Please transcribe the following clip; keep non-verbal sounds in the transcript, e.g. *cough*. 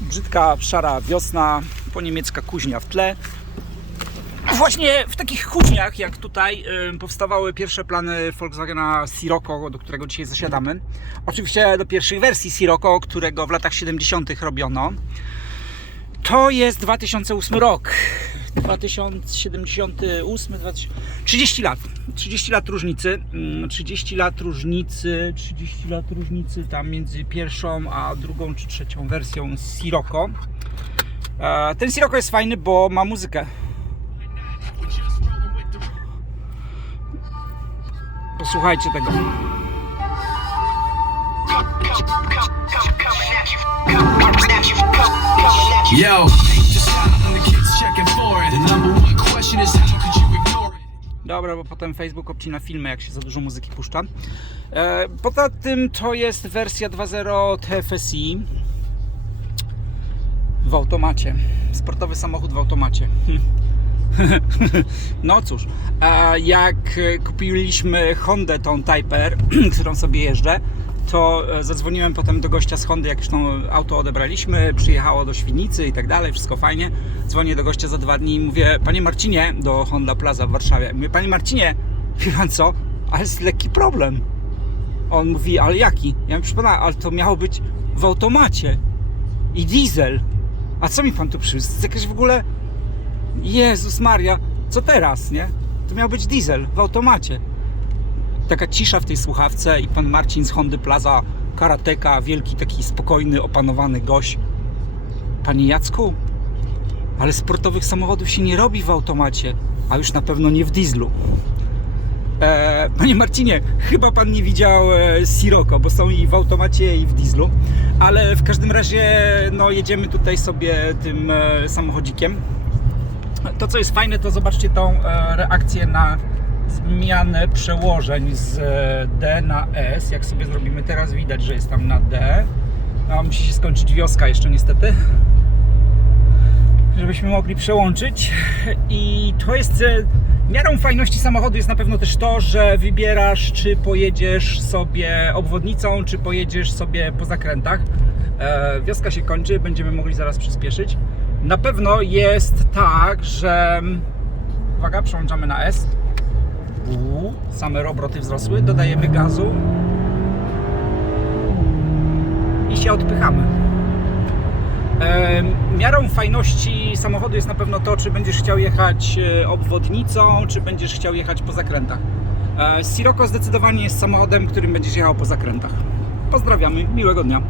Brzydka, szara wiosna, po niemiecka kuźnia w tle. Właśnie w takich kuźniach, jak tutaj, powstawały pierwsze plany Volkswagena Sirocco, do którego dzisiaj zasiadamy. Oczywiście do pierwszej wersji Sirocco, którego w latach 70. robiono. To jest 2008 rok. 2078, 2000, 30 lat. 30 lat różnicy. Mm, 30 lat różnicy, 30 lat różnicy tam między pierwszą a drugą czy trzecią wersją Sirocco. E, Ten Sirocco jest fajny, bo ma muzykę. Posłuchajcie tego. Yo, Dobra, bo potem Facebook obcina filmy, jak się za dużo muzyki puszcza. E, poza tym to jest wersja 2.0 TFSI w automacie. Sportowy samochód w automacie. *laughs* No cóż, jak kupiliśmy Hondę tą Type R, *clears throat* którą sobie jeżdżę, to e, zadzwoniłem potem do gościa z Hondy, jak już tą auto odebraliśmy, przyjechało do Świdnicy i tak dalej, wszystko fajnie. Dzwonię do gościa za dwa dni i mówię, panie Marcinie, do Honda Plaza w Warszawie, mówię, panie Marcinie, *laughs* wie pan co, ale jest lekki problem. On mówi, ale jaki? Ja mówię, pana, ale to miało być w automacie i diesel. A co mi pan tu przywiózł? To jest jakaś w ogóle... Jezus Maria, co teraz, nie? To miał być diesel w automacie. Taka cisza w tej słuchawce i pan Marcin z Hondy Plaza, karateka, wielki taki spokojny, opanowany gość. Panie Jacku, ale sportowych samochodów się nie robi w automacie, a już na pewno nie w dieslu. E, panie Marcinie, chyba pan nie widział e, bo są i w automacie, i w dieslu, ale w każdym razie no, jedziemy tutaj sobie tym e, samochodzikiem. To, co jest fajne, to zobaczcie tą e, reakcję na zmianę przełożeń z e, D na S. Jak sobie zrobimy teraz, widać, że jest tam na D. A musi się skończyć wioska jeszcze niestety. Żebyśmy mogli przełączyć. I to jest. e, Miarą fajności samochodu jest na pewno też to, że wybierasz, czy pojedziesz sobie obwodnicą, czy pojedziesz sobie po zakrętach. E, wioska się kończy, będziemy mogli zaraz przyspieszyć. Na pewno jest tak, że. Uwaga, przełączamy na S. Same obroty wzrosły, dodajemy gazu i się odpychamy. Miarą fajności samochodu jest na pewno to, czy będziesz chciał jechać e, obwodnicą, czy będziesz chciał jechać po zakrętach. E, Sirocco zdecydowanie jest samochodem, którym będziesz jechał po zakrętach. Pozdrawiamy, miłego dnia.